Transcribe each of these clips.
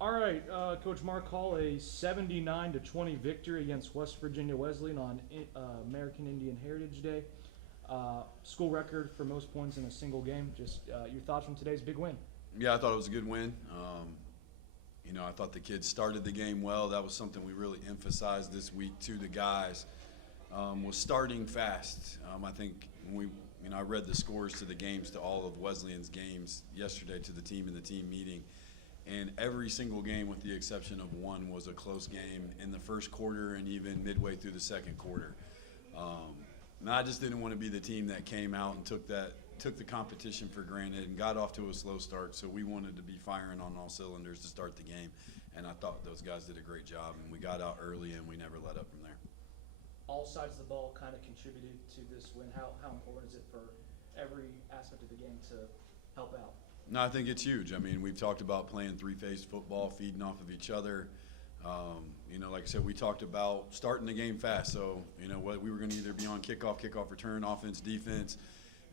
All right, Coach Mark Hall, a 79-20 victory against West Virginia Wesleyan on American Indian Heritage Day. School record for most points in a single game. Just your thoughts from today's big win. Yeah, I thought it was a good win. I thought the kids started the game well. That was something we really emphasized this week to the guys. Was starting fast. I think when I read the scores to the games, to all of Wesleyan's games yesterday to the team in the team meeting, and every single game, with the exception of one, was a close game in the first quarter and even midway through the second quarter. And I just didn't want to be the team that came out and took the competition for granted and got off to a slow start. So we wanted to be firing on all cylinders to start the game, and I thought those guys did a great job. And we got out early, and we never let up from there. All sides of the ball kind of contributed to this win. How important is it for every aspect of the game to help out? No, I think it's huge. I mean, we've talked about playing three-phase football, feeding off of each other. Like I said, we talked about starting the game fast. So, what we were going to either be on kickoff return, offense, defense.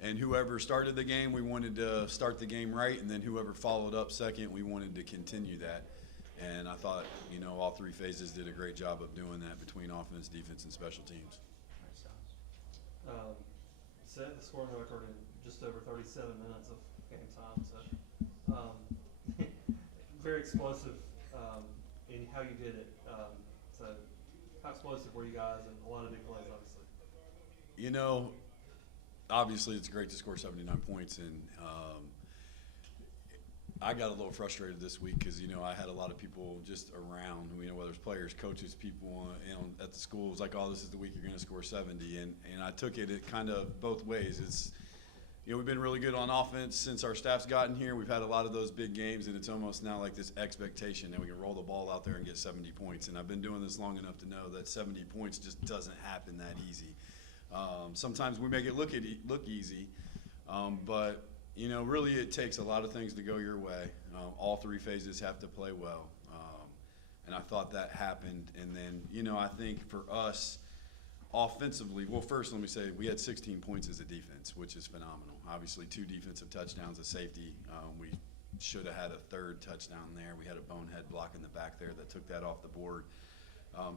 And whoever started the game, we wanted to start the game right. And then whoever followed up second, we wanted to continue that. And I thought, all three phases did a great job of doing that between offense, defense, and special teams. Set the scoring record in just over 37 minutes of game time. So very explosive in how you did it. So how explosive were you guys? And a lot of big plays, obviously. Obviously it's great to score 79 points, and I got a little frustrated this week because I had a lot of people just around, whether it's players, coaches, people at the school. It was like, oh, this is the week you're going to score 70, and I took it kind of both ways. It's we've been really good on offense since our staff's gotten here. We've had a lot of those big games, and it's almost now like this expectation that we can roll the ball out there and get 70 points. And I've been doing this long enough to know that 70 points just doesn't happen that easy. Sometimes we make it look easy, but really it takes a lot of things to go your way. All three phases have to play well, and I thought that happened. And then I think for us offensively, well, first let me say we had 16 points as a defense, which is phenomenal. Obviously, 2 defensive touchdowns, a safety. We should have had a third touchdown there. We had a bonehead block in the back there that took that off the board.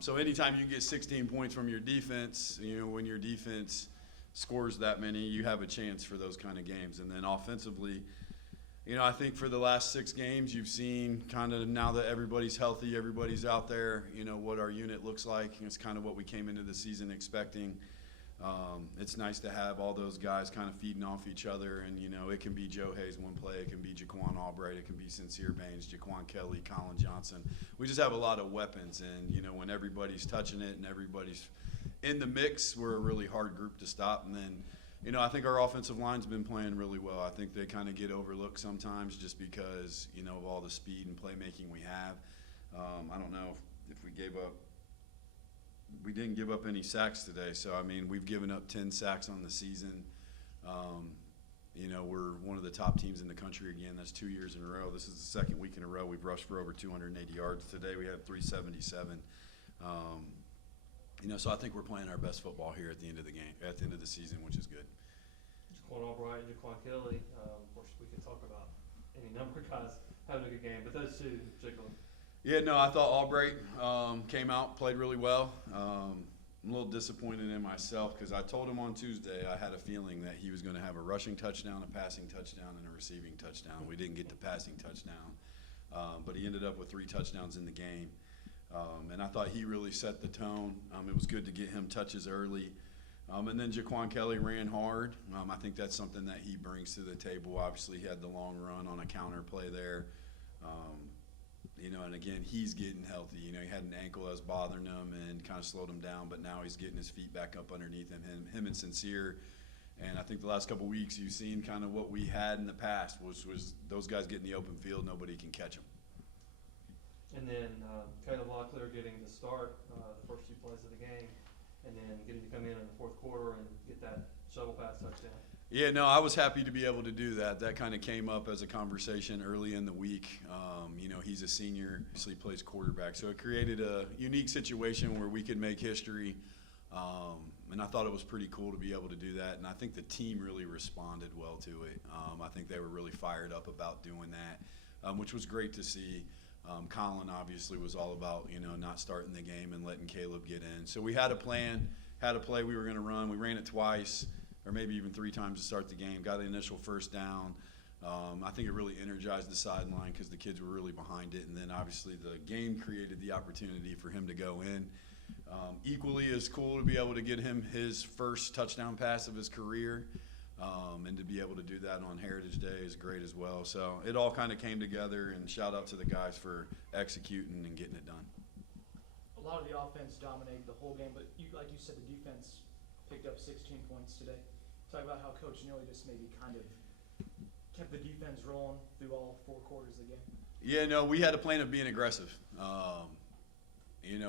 So anytime you get 16 points from your defense, when your defense scores that many, you have a chance for those kind of games. And then offensively, I think for the last 6 games, you've seen kind of now that everybody's healthy, everybody's out there, what our unit looks like. It's kind of what we came into the season expecting. It's nice to have all those guys kind of feeding off each other. And, it can be Joe Hayes one play. It can be Jaquan Albright. It can be Sincere Baines, Jaquan Kelly, Colin Johnson. We just have a lot of weapons. And, when everybody's touching it and everybody's in the mix, we're a really hard group to stop. And then, I think our offensive line's been playing really well. I think they kind of get overlooked sometimes just because, of all the speed and playmaking we have. I don't know if we gave up. We didn't give up any sacks today, so we've given up 10 sacks on the season. We're one of the top teams in the country again. That's 2 years in a row. This is the second week in a row we've rushed for over 280 yards. Today we had 377. So I think we're playing our best football here at the end of the game, at the end of the season, which is good. Jaquan Albright and Jaquan Kelly. Of course, we can talk about any number of guys having a good game, but those two in particular. Yeah, no, I thought Albright came out, played really well. I'm a little disappointed in myself because I told him on Tuesday I had a feeling that he was going to have a rushing touchdown, a passing touchdown, and a receiving touchdown. We didn't get the passing touchdown, but he ended up with 3 touchdowns in the game. And I thought he really set the tone. It was good to get him touches early. And then Jaquan Kelly ran hard. I think that's something that he brings to the table. Obviously, he had the long run on a counter play there. And again, he's getting healthy. He had an ankle that was bothering him and kind of slowed him down, but now he's getting his feet back up underneath him and Sincere. And I think the last couple of weeks you've seen kind of what we had in the past was those guys get in the open field, nobody can catch them. And then Caleb Locklear getting to start the first 2 plays of the game, and then getting to come in the fourth quarter and get that shovel pass touchdown. Yeah, no, I was happy to be able to do that. That kind of came up as a conversation early in the week. He's a senior, so he plays quarterback. So it created a unique situation where we could make history. And I thought it was pretty cool to be able to do that. And I think the team really responded well to it. I think they were really fired up about doing that, which was great to see. Colin obviously was all about, not starting the game and letting Caleb get in. So we had a plan, had a play we were going to run. We ran it twice or maybe even 3 times to start the game, got the initial first down. I think it really energized the sideline because the kids were really behind it. And then obviously the game created the opportunity for him to go in. Equally as cool to be able to get him his first touchdown pass of his career. And to be able to do that on Heritage Day is great as well. So it all kind of came together, and shout out to the guys for executing and getting it done. A lot of the offense dominated the whole game, but like you said, the defense picked up 16 points today. Talk about how Coach Neely just maybe kind of kept the defense rolling through all 4 quarters of the game. Yeah, no, we had a plan of being aggressive.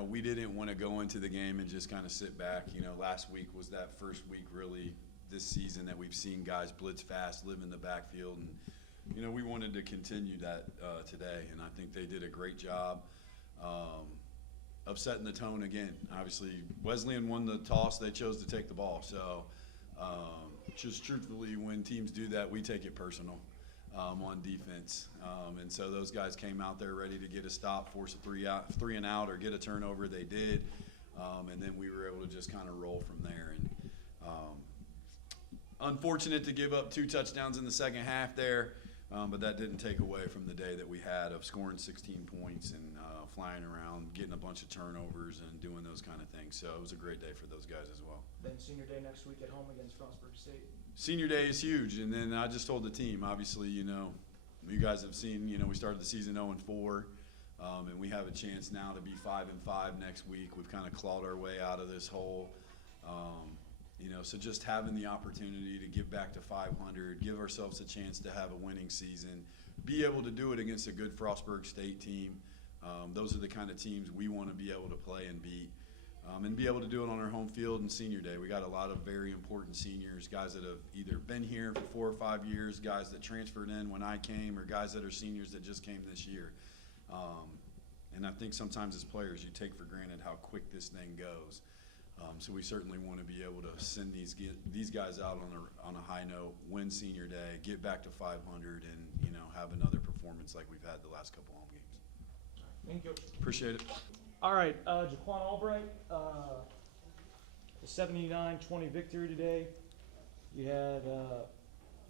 We didn't want to go into the game and just kind of sit back. Last week was that first week really this season that we've seen guys blitz fast, live in the backfield, and we wanted to continue that today, and I think they did a great job of setting the tone again. Obviously, Wesleyan won the toss; they chose to take the ball. So, just truthfully, when teams do that, we take it personal on defense, and so those guys came out there ready to get a stop, force a 3 and out, or get a turnover. They did, and then we were able to just kind of roll from there. And unfortunate to give up 2 touchdowns in the second half there, but that didn't take away from the day that we had of scoring 16 points and flying around, getting a bunch of turnovers and doing those kind of things. So it was a great day for those guys as well. Then senior day next week at home against Frostburg State. Senior day is huge, and then I just told the team, obviously, you guys have seen, we started the season 0-4, and we have a chance now to be 5-5 next week. We've kind of clawed our way out of this hole. So just having the opportunity to get back to 500, give ourselves a chance to have a winning season, be able to do it against a good Frostburg State team. Those are the kind of teams we want to be able to play and beat, and be able to do it on our home field in senior day. We got a lot of very important seniors, guys that have either been here for 4 or 5 years, guys that transferred in when I came, or guys that are seniors that just came this year. And I think sometimes as players you take for granted how quick this thing goes. So we certainly want to be able to send these guys out on a high note, win senior day, get back to 500, and have another performance like we've had the last couple home games. Thank you. Appreciate it. All right, Jaquan Albright, a 79-20 victory today. You had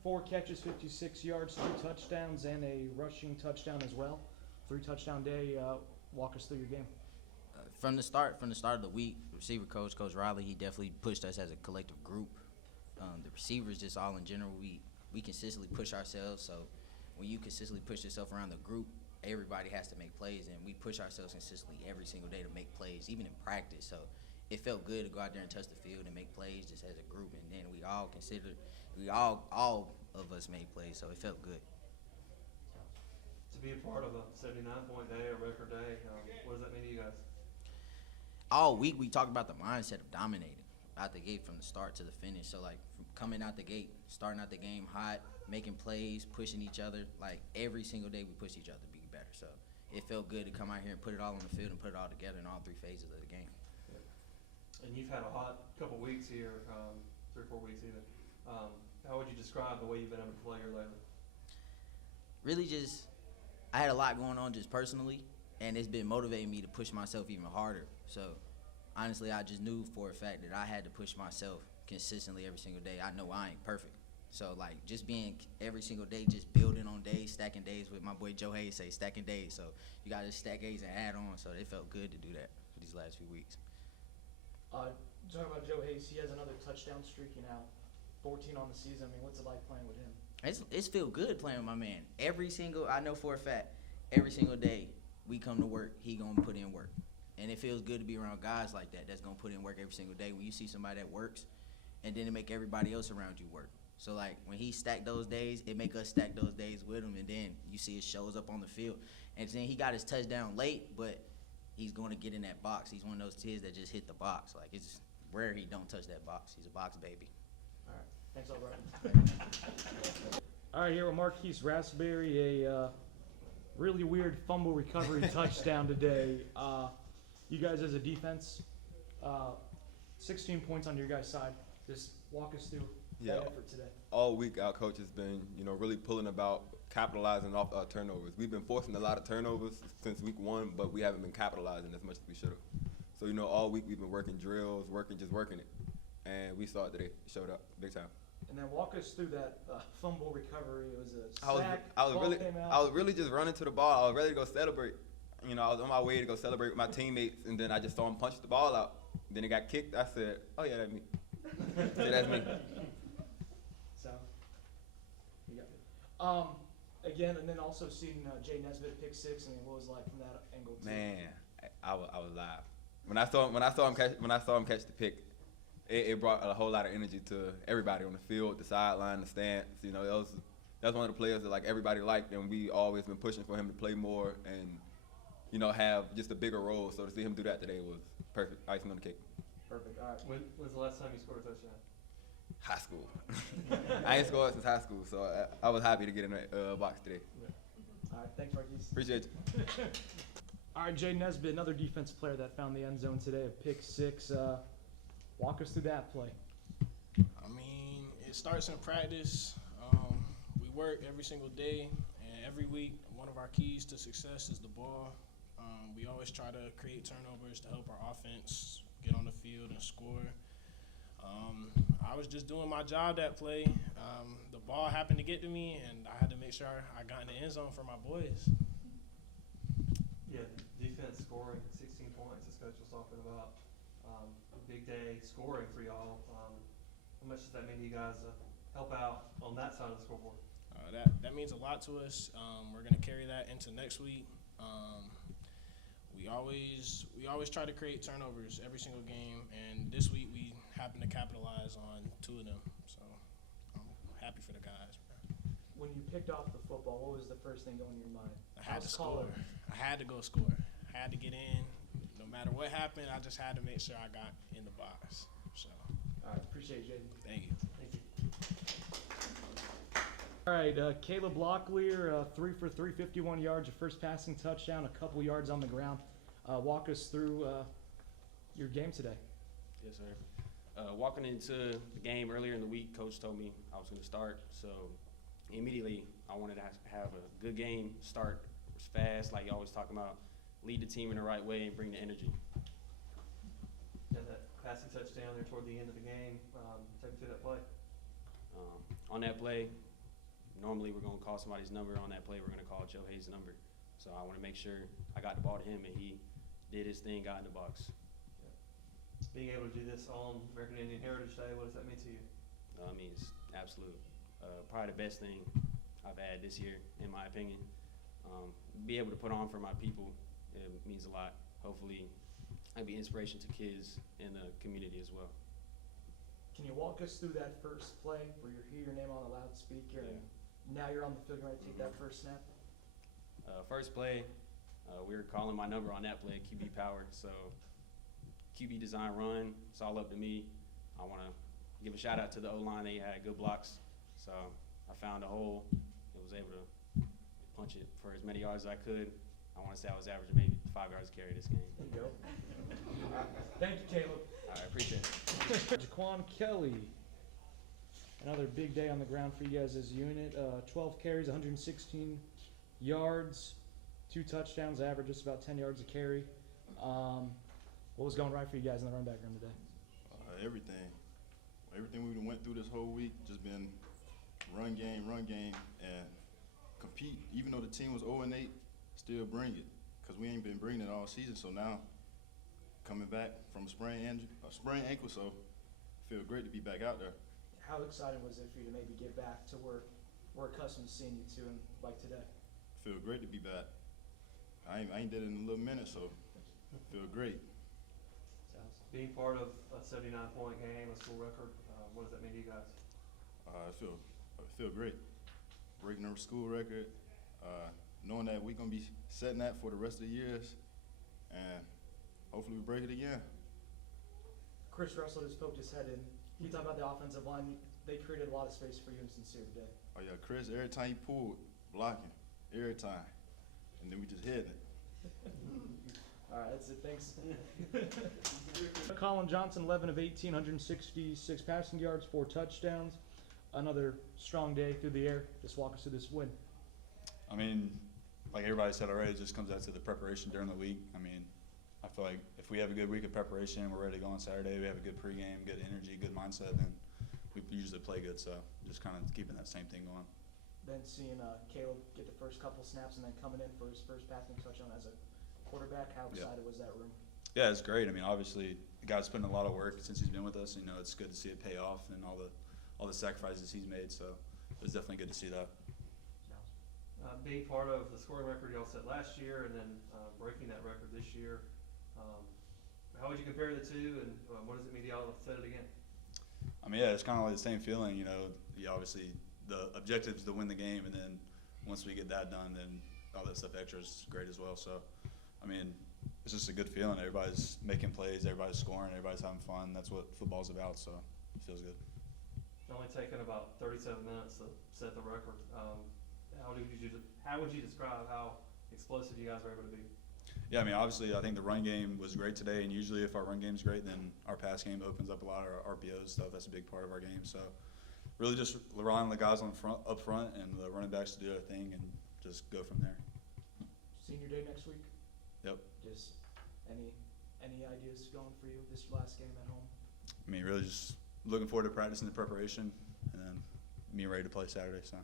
4 catches, 56 yards, 2 touchdowns, and a rushing touchdown as well. 3-touchdown day. Walk us through your game. From the start of the week, receiver coach, Coach Riley, he definitely pushed us as a collective group. The receivers, just all in general, we consistently push ourselves. So when you consistently push yourself around the group, everybody has to make plays, and we push ourselves consistently every single day to make plays, even in practice. So it felt good to go out there and touch the field and make plays just as a group. And then all of us made plays, so it felt good. To be a part of a 79-point day, a record day, what does that mean to you guys? All week we talked about the mindset of dominating out the gate from the start to the finish. So like from coming out the gate, starting out the game hot, making plays, pushing each other, like every single day we push each other to be better. So it felt good to come out here and put it all on the field and put it all together in all 3 phases of the game. And you've had a hot couple weeks here, 3 or 4 weeks even. How would you describe the way you've been able to play here lately? Really just, I had a lot going on just personally, and it's been motivating me to push myself even harder. So honestly, I just knew for a fact that I had to push myself consistently every single day. I know I ain't perfect. So like just being every single day, just building on days, stacking days, with my boy Joe Hayes say stacking days. So you got to stack days and add on. So it felt good to do that for these last few weeks. Talking about Joe Hayes, he has another touchdown streak now, 14 on the season. I mean, what's it like playing with him? It's feel good playing with my man. I know for a fact, every single day we come to work, he gonna put in work. And it feels good to be around guys like that that's gonna put in work every single day. When you see somebody that works, and then it make everybody else around you work. So like when he stacked those days, it make us stack those days with him, and then you see it shows up on the field. And then he got his touchdown late, but he's going to get in that box. He's one of those kids that just hit the box. Like it's rare he don't touch that box. He's a box baby. All right, thanks, Albright. All right, here with Marquise Raspberry, a really weird fumble recovery touchdown today. You guys as a defense, 16 points on your guys' side. Just walk us through Yeah. that effort today? All week our coach has been, really pulling about capitalizing off our turnovers. We've been forcing a lot of turnovers since week 1, but we haven't been capitalizing as much as we should have. So, all week we've been working drills, just working it. And we saw it today. It showed up big time. And then walk us through that fumble recovery. It was a sack. I was ball really, came out. I was really just running to the ball. I was ready to go celebrate. I was on my way to go celebrate with my teammates, and then I just saw him punch the ball out. Then it got kicked. I said, "Oh yeah, that's me." So that's me. So, you got it. Again, and then also seeing Jay Nesbitt pick 6. I mean, what was it like from that angle? Too? Man, I was live. When I saw him catch the pick, it brought a whole lot of energy to everybody on the field, the sideline, the stands. That was one of the players that everybody liked, and we always been pushing for him to play more and have just a bigger role. So to see him do that today was perfect. Icing on the cake. Perfect. All right. When's the last time you scored a touchdown? High school. I ain't scored since high school, so I was happy to get in the box today. All right. Thanks, Marquise. Appreciate you. All right, Jay Nesbitt, another defensive player that found the end zone today, a pick 6. Walk us through that play. I mean, it starts in practice. We work every single day and every week. One of our keys to success is the ball. We always try to create turnovers to help our offense get on the field and score. I was just doing my job that play. The ball happened to get to me, and I had to make sure I got in the end zone for my boys. Yeah, defense scoring 16 points, as Coach was talking about. A big day scoring for y'all. How much does that mean to you guys to help out on that side of the scoreboard? That means a lot to us. We're going to carry that into next week. We always try to create turnovers every single game, and this week we happen to capitalize on 2 of them. So I'm happy for the guys. When you picked off the football, what was the first thing going in your mind? I had to score. I had to go score. I had to get in. No matter what happened, I just had to make sure I got in the box. So. All right, appreciate it, Jaden. Thank you. Thank you. All right, Caleb Locklear, 3 for 3, 51 yards, a first passing touchdown, a couple yards on the ground. Walk us through your game today. Yes, sir. Walking into the game earlier in the week, Coach told me I was going to start, so immediately I wanted to have a good game, start fast, like you always talking about, lead the team in the right way and bring the energy. Yeah, that passing touchdown there toward the end of the game. Take me through that play. On that play, normally we're going to call somebody's number. On that play, we're going to call Joe Hayes' number. So I want to make sure I got the ball to him, and he did his thing, got in the box. Yeah. Being able to do this on American Indian Heritage Day, what does that mean to you? I mean, it's absolute, probably the best thing I've had this year, in my opinion. Be able to put on for my people, it means a lot. Hopefully, I'll be inspiration to kids in the community as well. Can you walk us through that first play where you hear your name on the loudspeaker and now you're on the field ready to take that first snap? First play, we were calling my number on that play, QB power. So QB design run, it's all up to me. I want to give a shout out to the O-line. They had good blocks. So I found a hole and was able to punch it for as many yards as I could. I want to say I was averaging maybe 5 yards carry this game. There you go. Thank you, Caleb. All right, appreciate it. Jaquan Kelly. Another big day on the ground for you guys as a unit. 12 carries, 116 yards, 2 touchdowns, average just about 10 yards a carry. What was going right for you guys in the run back room today? Everything. Everything we went through this whole week, just been run game, and compete. Even though the team was 0-8, still bring it, because we ain't been bringing it all season. So now, coming back from a sprained ankle, so feel great to be back out there. How exciting was it for you to maybe get back to where we're accustomed to seeing you two, and like today? Feel great to be back. I ain't did it in a little minute, so feel great. Being part of a 79-point game, a school record, what does that mean to you guys? I feel great. Breaking our school record, knowing that we're gonna be setting that for the rest of the years, and hopefully we break it again. Chris Russell just poked his head in. He talked about the offensive line. They created a lot of space for you and Sincere today. Oh yeah, Chris, every time he pulled, blocking, every time. And then we just hitting it. All right, that's it. Thanks. Colin Johnson, 11 of 18, 166 passing yards, 4 touchdowns. another strong day through the air. Just walk us through this win. I mean, like everybody said already, it just comes out to the preparation during the week. I mean, I feel like if we have a good week of preparation, we're ready to go on Saturday, we have a good pregame, good energy, good mindset, then we usually play good. So just kind of keeping that same thing going. Then seeing Caleb get the first couple snaps and then coming in for his first passing touchdown as a quarterback, how Yeah. excited was that room? Yeah, it's great. I mean, obviously, the guy's putting a lot of work since he's been with us. You know, it's good to see it pay off and all the sacrifices he's made. So it was definitely good to see that. Being part of the scoring record y'all set last year and then breaking that record this year, how would you compare the two, and what does it mean to y'all to set it again? I mean, yeah, it's kind of like the same feeling. You know, obviously the objective is to win the game, and then once we get that done, then all that stuff extra is great as well. So, I mean, it's just a good feeling. Everybody's making plays, everybody's scoring, everybody's having fun. That's what football's about. So it feels good. It's only taken about 37 minutes to set the record. How would you describe how explosive you guys were able to be? Yeah, I mean, obviously, I think the run game was great today, and usually if our run game's great, then our pass game opens up a lot of our RPOs stuff. That's a big part of our game. So, really just relying on the guys up front, and the running backs to do their thing, and just go from there. Senior day next week. Yep. Just any ideas going for you this last game at home? I mean, really just looking forward to practicing the preparation, and then being ready to play Saturday. So.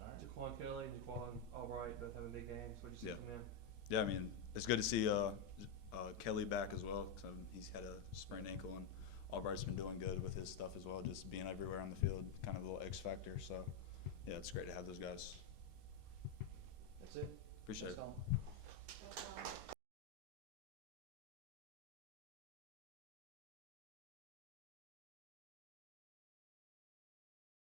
All right. Jaquan Kelly and Jaquan Albright both having big games. What did you see Yeah. from them? Yeah, I mean, it's good to see Kelly back as well, because he's had a sprained ankle, and Albright's been doing good with his stuff as well, just being everywhere on the field, kind of a little X factor. So, yeah, it's great to have those guys. That's it. Appreciate Thanks, it. Colin.